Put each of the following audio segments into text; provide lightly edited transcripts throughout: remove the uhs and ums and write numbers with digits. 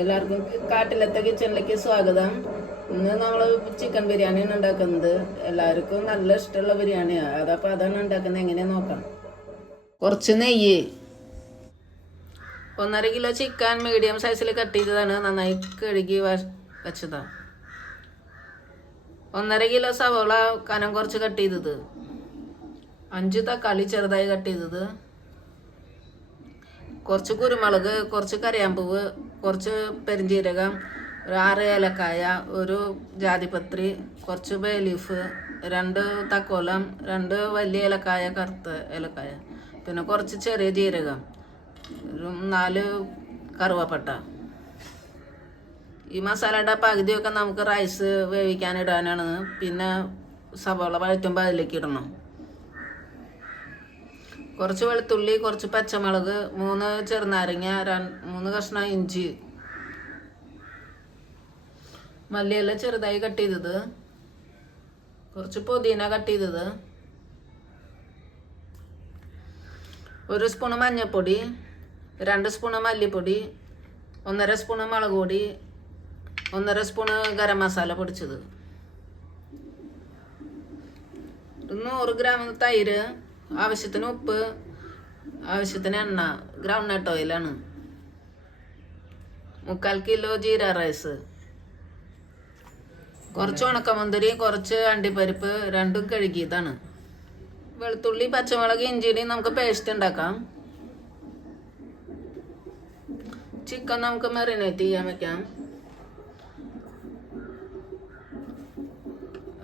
എല്ലാവർക്കും കാട്ടിലത്തെ കിച്ചണിലേക്ക് സ്വാഗതം. ഇന്ന് നമ്മൾ ചിക്കൻ ബിരിയാണിയാണ് ഉണ്ടാക്കുന്നത്. എല്ലാവർക്കും നല്ല ഇഷ്ടമുള്ള ബിരിയാണിയാണ്. അതപ്പോൾ അതാണ് ഉണ്ടാക്കുന്നത്. എങ്ങനെയാ നോക്കാം. കുറച്ച് നെയ്യ്, 1.5 കിലോ ചിക്കൻ മീഡിയം സൈസിൽ കട്ട് ചെയ്തതാണ്. നന്നായി കഴുകി വെച്ചതാണ്. 1.5 കിലോ സവോള കനം കുറച്ച് കട്ട് ചെയ്തത്, 5 തക്കാളി ചെറുതായി കട്ട് ചെയ്തത്, കുറച്ച് കുരുമുളക്, കുറച്ച് കറിയാമ്പൂവ്, കുറച്ച് പെരിഞ്ചീരകം, ഒരു 6 ഏലക്കായ, ഒരു ജാതിപത്രി, കുറച്ച് ബേ ലീഫ്, 2 തക്കോലം, 2 വലിയ ഏലക്കായ, കറുത്ത ഏലക്കായ, പിന്നെ കുറച്ച് ചെറിയ ജീരകം, ഒരു 4 കറുവപ്പട്ട. ഈ മസാലയുടെ പകുതിയൊക്കെ നമുക്ക് റൈസ് വേവിക്കാനിടാനാണ്. പിന്നെ സവാള വഴറ്റുമ്പോൾ അതിലേക്ക് ഇടണം. കുറച്ച് വെളുത്തുള്ളി, കുറച്ച് പച്ചമുളക്, 3 ചെറുനാരങ്ങ, 3 കഷ്ണം ഇഞ്ചി, മല്ലിയില ചെറുതായി കട്ട് ചെയ്തത്, കുറച്ച് പുതിന കട്ട് ചെയ്തത്, 1 സ്പൂണ് മഞ്ഞൾപ്പൊടി, 2 സ്പൂണ് മല്ലിപ്പൊടി, 1.5 സ്പൂണ് മുളക് പൊടി, 1.5 സ്പൂണ് ഗരം മസാല പൊടിച്ചത്, 100 ഗ്രാം തൈര്, ആവശ്യത്തിന് ഉപ്പ്, ആവശ്യത്തിന് എണ്ണ, ഗ്രൗണ്ട് നട്ട് ഓയിലാണ്, 3/4 കിലോ ജീര റൈസ്, കുറച്ച് ഉണക്കമുന്തിരി, കുറച്ച് അണ്ടിപ്പരിപ്പ്, രണ്ടും കഴുകിയതാണ്. വെളുത്തുള്ളി, പച്ചമുളക്, ഇഞ്ചിയുടെയും നമുക്ക് പേസ്റ്റ് ഉണ്ടാക്കാം. ചിക്കൻ നമുക്ക് മെറിനേറ്റ് ചെയ്യാൻ വെക്കാം.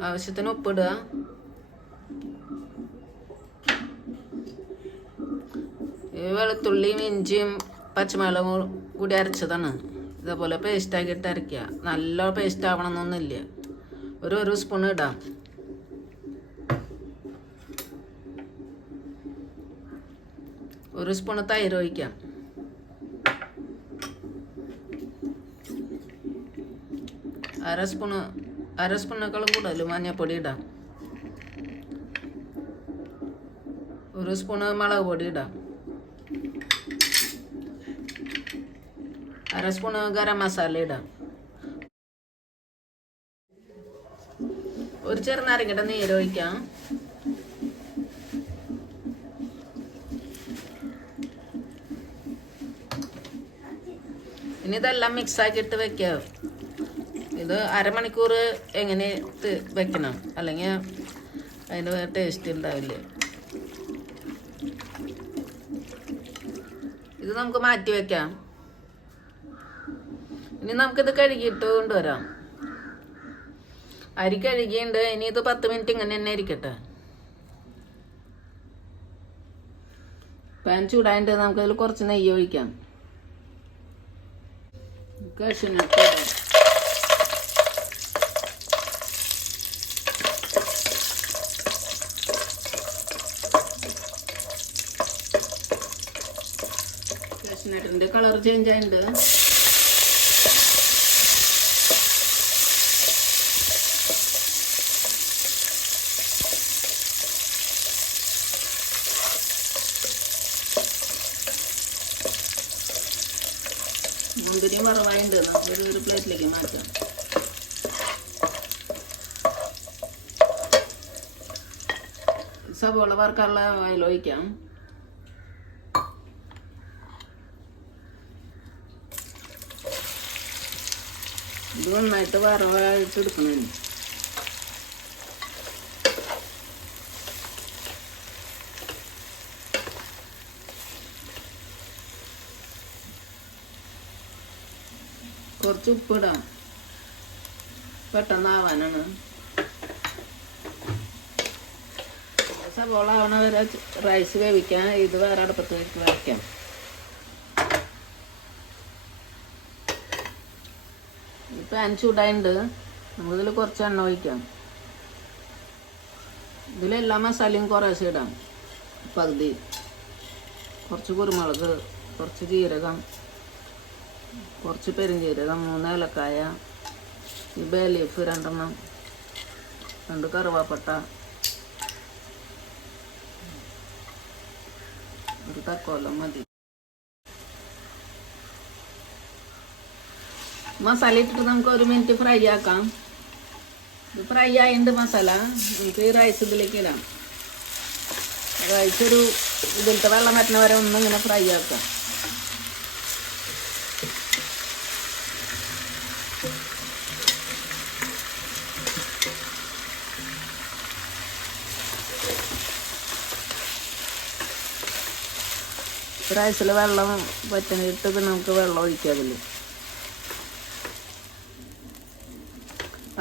ആവശ്യത്തിന് ഉപ്പിടുക. വെളുത്തുള്ളിയും ഇഞ്ചിയും പച്ചമുളകും കൂടി അരച്ചതാണ്. ഇതേപോലെ പേസ്റ്റാക്കിയിട്ട് അരയ്ക്കുക. നല്ല പേസ്റ്റ് ആവണമെന്നൊന്നുമില്ല. ഒരു സ്പൂൺ ഇടാം. ഒരു സ്പൂണ് തൈര് ഒഴിക്കാം. അര സ്പൂണേക്കാളും കൂടുതൽ മഞ്ഞൾപ്പൊടി ഇടാം. 1 സ്പൂണ് മുളക് പൊടി ഇടാം. 1/2 സ്പൂണ് ഗരം മസാല ഇടാം. ഒരു ചെറുനാരങ്ങയുടെ നീര് ഒഴിക്കാം. ഇനി ഇതെല്ലാം മിക്സ് ആക്കിയിട്ട് വെക്കാം. ഇത് അരമണിക്കൂർ എങ്ങനെ വെക്കണം, അല്ലെങ്കിൽ അതിന് ടേസ്റ്റ് ഉണ്ടാവില്ല. ഇത് നമുക്ക് മാറ്റി വെക്കാം. ഇനി നമുക്കിത് കഴുകിയിട്ട് കൊണ്ടുവരാം. അരി കഴുകിയുണ്ട്. ഇനി ഇത് 10 മിനിറ്റ് ഇങ്ങനെ തന്നെ ഇരിക്കട്ടെ. പാൻ ചൂടായിട്ട് നമുക്കതിൽ കുറച്ച് നെയ്യ് ഒഴിക്കാം. കാഷ്യൂനട്ട് ഇടാം. കാഷ്യൂനട്ടിൻ്റെ കളർ ചേഞ്ച് ആയിട്ടുണ്ട്. മുന്തിരിയും വറവായിട്ടുണ്ട്. നമുക്കൊരു പ്ലേറ്റിലേക്ക് മാറ്റാം. സവോള വറുക്കാനുള്ള ഓയിൽ ഒഴിക്കാം. ഇത് നന്നായിട്ട് വറവായിട്ട് എടുക്കണം. കുറച്ച് ഉപ്പിടാം, പെട്ടെന്നാവാനാണ്. സവോള ആവണ വരെ റൈസ് വേവിക്കാൻ ഇത് വേറെ അടുപ്പത്ത് വയ്ക്കാം. പാൻ ചൂടായിട്ടുണ്ട്. നമുക്കിതിൽ കുറച്ച് എണ്ണ ഒഴിക്കാം. ഇതിലെല്ലാ മസാലയും കുറേശ്ശെ ഇടാം. പകുതി, കുറച്ച് കുരുമുളക്, കുറച്ച് ജീരകം, കുറച്ച് പെരിഞ്ചീരകം, 3 ഏലക്കായ, ബേ ലീഫ് 2 എണ്ണം, 2 കറുവാപ്പട്ട, 1 തക്കോലം മതി. മസാല ഇട്ടിട്ട് നമുക്ക് 1 മിനിറ്റ് ഫ്രൈ ആക്കാം. ഇത് ഫ്രൈ ആയിട്ടുണ്ട് മസാല. നമുക്ക് ഈ റൈസ് ഇതിലേക്ക് ഇടാം. റൈസ് ഒരു ഇതിലത്തെ വെള്ളം വരണ വരെ ഒന്നും ഇങ്ങനെ ഫ്രൈ ആക്കാം. റൈസിൽ വെള്ളം വറ്റണിട്ട് നമുക്ക് വെള്ളം ഒഴിക്കാതില്ല.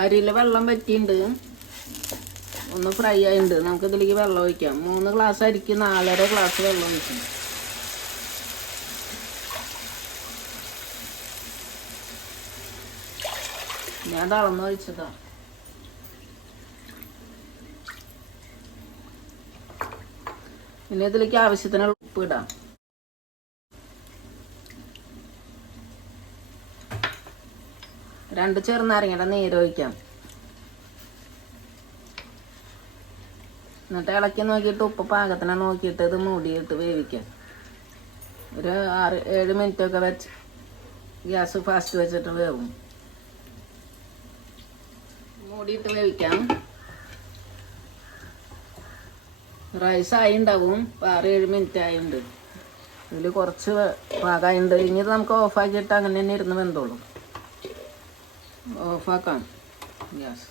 അരിയിൽ വെള്ളം വറ്റിയിട്ടുണ്ട്, ഒന്ന് ഫ്രൈ ആയിട്ടുണ്ട്. നമുക്ക് ഇതിലേക്ക് വെള്ളം ഒഴിക്കാം. 3 ഗ്ലാസ് അരിക്ക് 4.5 ഗ്ലാസ് വെള്ളം ഒഴിക്കാം. ഞാൻ തളർന്ന് ഒഴിച്ചതാ. പിന്നെ ഇതിലേക്ക് ആവശ്യത്തിനുള്ള ഉപ്പ് ഇടാം. 2 ചെറുനാരങ്ങയുടെ നീര് ഒഴിക്കാം. എന്നിട്ട് ഇളക്കി നോക്കിയിട്ട് ഉപ്പ് പാകത്തിന് നോക്കിയിട്ട് ഇത് മൂടിയിട്ട് വേവിക്കാം. ഒരു 6-7 മിനിറ്റൊക്കെ വെച്ച് ഗ്യാസ് ഫാസ്റ്റ് വെച്ചിട്ട് വേവും. മൂടിയിട്ട് വേവിക്കാം. റൈസ് ആയി ഉണ്ടാവും. 6-7 മിനിറ്റ് ആയിട്ടുണ്ട്. ഇതിൽ കുറച്ച് പാകമായിട്ടുണ്ട്. ഇനി ഇത് നമുക്ക് ഓഫാക്കിയിട്ട് അങ്ങനെ തന്നെ ഇരുന്ന് വെന്തോളും. ഓഫാക്കാം ഗ്യാസ്.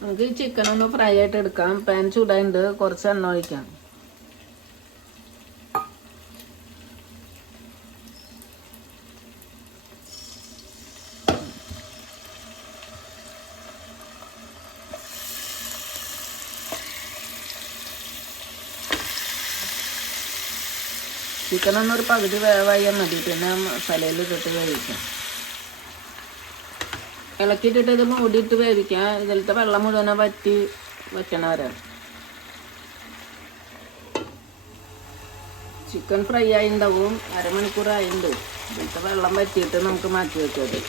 നമുക്ക് ഈ ചിക്കൻ ഒന്ന് ഫ്രൈ ആയിട്ട് എടുക്കാം. പാൻ ചൂടായിട്ടുണ്ട്, കുറച്ച് എണ്ണ ഒഴിക്കാം. ചിക്കൻ ഒന്നൊരു പകുതി വേവായാൽ മതി. പിന്നെ മസാലയിൽ ഇട്ടിട്ട് വേവിക്കാം. ഇളക്കിയിട്ടിട്ട് ഇത് മൂടിയിട്ട് വേവിക്കാം. ഇതിലത്തെ വെള്ളം മുഴുവനെ വറ്റണ വരെ. ചിക്കൻ ഫ്രൈ ആയി ഉണ്ടാവും. 1/2 മണിക്കൂർ ആയിട്ടുണ്ട്. ഇതിലത്തെ വെള്ളം വറ്റിയിട്ട് നമുക്ക് മാറ്റി വെക്കാം.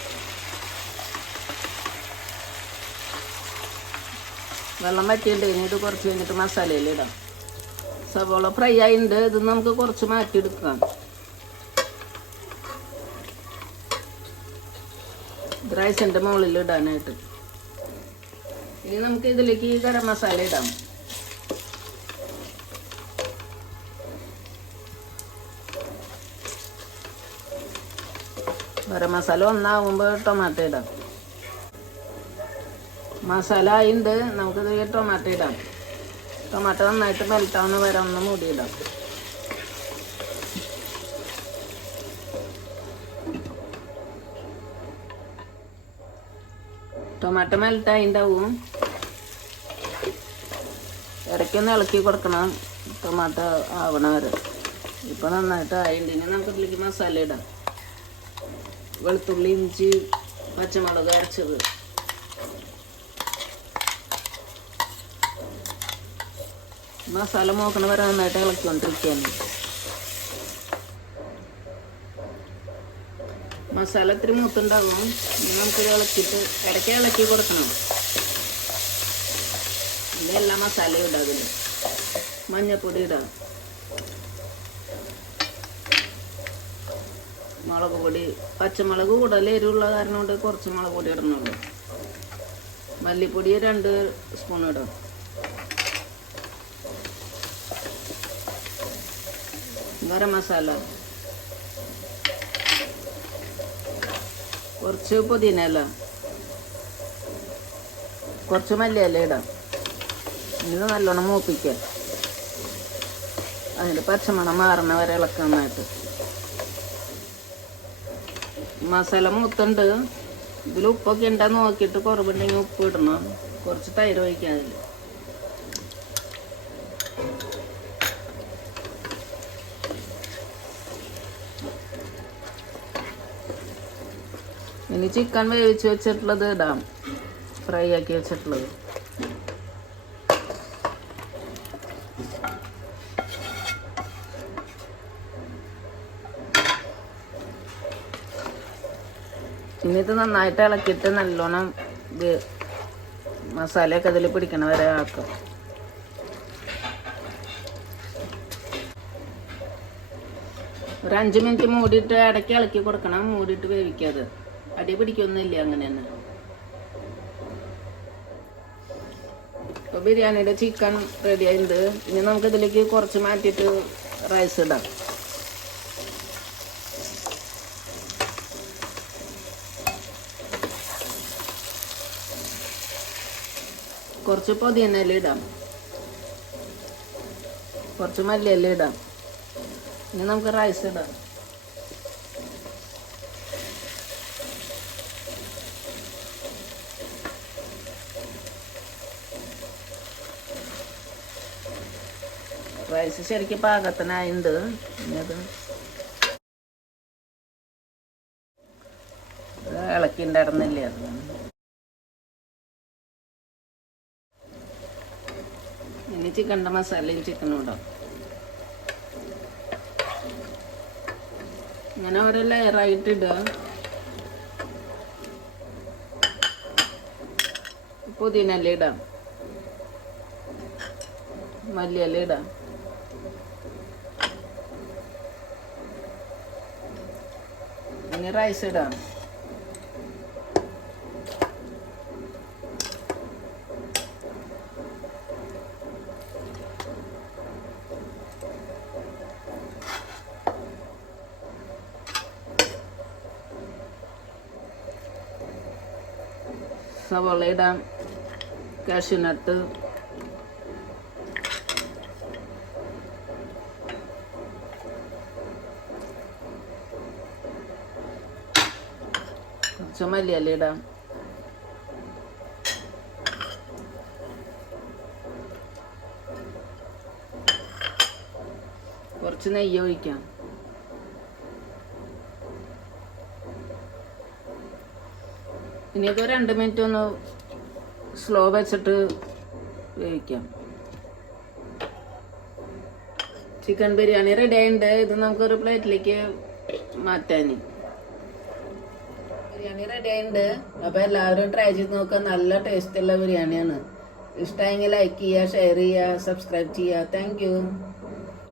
വെള്ളം വറ്റിയിട്ട് ഇനി ഇത് കുറച്ച് കഴിഞ്ഞിട്ട് മസാലയിൽ ഇടാം. സവോള ഫ്രൈ ആയിട്ടുണ്ട്. ഇത് നമുക്ക് കുറച്ച് മാറ്റിയെടുക്കാം. റൈസിൻ്റെ മുകളിൽ ഇടാനായിട്ട്. ഇനി നമുക്ക് ഇതിലേക്ക് ഗരം മസാല ഇടാം. ഗരം മസാല ഒന്നാകുമ്പോൾ ടൊമാറ്റോ ഇടാം. മസാല ആയിട്ടുണ്ട്. നമുക്കിത് ടൊമാറ്റോ ഇടാം. ടൊമാറ്റോ നന്നായിട്ട് മെൽറ്റാവുന്ന വരെ ഒന്ന് മൂടിയിടാം. ടൊമാറ്റോ മെൽറ്റായി ഉണ്ടാവും. ഇടയ്ക്കൊന്ന് ഇളക്കി കൊടുക്കണം ടൊമാറ്റോ ആവണ വരെ. ഇപ്പം നന്നായിട്ട് ആയിട്ടുണ്ട്. ഇനി നമുക്ക് ഇതിലേക്ക് മസാല ഇടാം. വെളുത്തുള്ളി, ഇഞ്ചി, പച്ചമുളക് അരച്ചത്, മസാല മൂക്കണ വരെ നന്നായിട്ട് ഇളക്കിക്കൊണ്ടിരിക്കുകയാണ്. മസാല ഇത്തിരി മൂത്തുണ്ടാകും. നമുക്കിത് ഇളക്കിയിട്ട് ഇടയ്ക്ക് ഇളക്കി കൊടുക്കണം. പിന്നെ എല്ലാ മസാലയും ഇടാതില്ല. മഞ്ഞൾപ്പൊടി ഇടാം. മുളക് പൊടി, പച്ചമുളക് കൂടുതൽ എരിവുള്ള കാരണം കൊണ്ട് കുറച്ച് മുളക് പൊടി ഇടണുള്ളൂ. മല്ലിപ്പൊടി 2 സ്പൂൺ ഇടാം. ഗരം മസാല, കുറച്ച് പുതിന ഇല, കുറച്ച് മല്ലിയില ഇടാം. ഇത് നല്ലോണം മൂപ്പിക്കുക. അതിൻ്റെ പച്ചമണം മാറണ വരെ ഇളക്കാനായിട്ട്. മസാല മൂത്തുണ്ട്. ഇതിൽ ഉപ്പൊക്കെ ഉണ്ടെന്ന് നോക്കിയിട്ട് കുറവുണ്ടെങ്കിൽ ഉപ്പ് ഇടണം. കുറച്ച് തൈര് ഒഴിക്കാം അതിൽ. ഇനി ചിക്കൻ വേവിച്ച് വെച്ചിട്ടുള്ളത് ഇടാം. ഫ്രൈ ആക്കി വെച്ചിട്ടുള്ളത്. ഇനി ഇത് നന്നായിട്ട് ഇളക്കിയിട്ട് നല്ലോണം ഇത് മസാലയൊക്കെ ഇതിൽ പിടിക്കണ വരെ ആക്കാം. ഒരു 5 മിനിറ്റ് മൂടിയിട്ട് ഇടയ്ക്ക് ഇളക്കി കൊടുക്കണം. മൂടിയിട്ട് വേവിക്കാതെ, അടി പിടിക്കൊന്നുമില്ല അങ്ങനെ തന്നെ. ഇപ്പോൾ ബിരിയാണിയുടെ ചിക്കൻ റെഡി ആയിട്ടുണ്ട്. ഇനി നമുക്ക് ഇതിലേക്ക് കുറച്ച് മാറ്റിയിട്ട് റൈസ് ഇടാം. കുറച്ച് പുതിനയില ഇടാം, കുറച്ച് മല്ലിയില ഇടാം. ഇനി നമുക്ക് റൈസ് ഇടാം. റൈസ് ശരിക്കും പാകത്തിനായിട്ടുണ്ട്. ഇനി അത് ഇളക്കി ഉണ്ടായിരുന്നില്ലേ, അത് ഇനി ചിക്കൻ്റെ മസാലയും ചിക്കനും ഇടാം. ഇങ്ങനെ ഒരു ലെയറായിട്ട് ഇടുക. പുതിനയില ഇടാം, മല്ലിയില ഇടാം. ഇനി റൈസ് ഇടാം. സവോള ഇടാം, കാഷ്യൂനട്ട്, കുറച്ച് മല്ലിയില ഇടാം. കുറച്ച് നെയ്യ് ഒഴിക്കാം. ഇനിയിപ്പോൾ 2 മിനിറ്റ് ഒന്ന് സ്ലോ വെച്ചിട്ട് വേവിക്കാം. ചിക്കൻ ബിരിയാണി റെഡി ആയിട്ടുണ്ട്. ഇത് നമുക്കൊരു പ്ലേറ്റിലേക്ക് മാറ്റാൻ. ബിരിയാണി റെഡി ആയിട്ടുണ്ട്. അപ്പോൾ എല്ലാവരും ട്രൈ ചെയ്ത് നോക്കുക. നല്ല ടേസ്റ്റുള്ള ബിരിയാണിയാണ്. ഇഷ്ടമായെങ്കിൽ ലൈക്ക് ചെയ്യുക, ഷെയർ ചെയ്യുക, സബ്സ്ക്രൈബ് ചെയ്യുക. Thank you.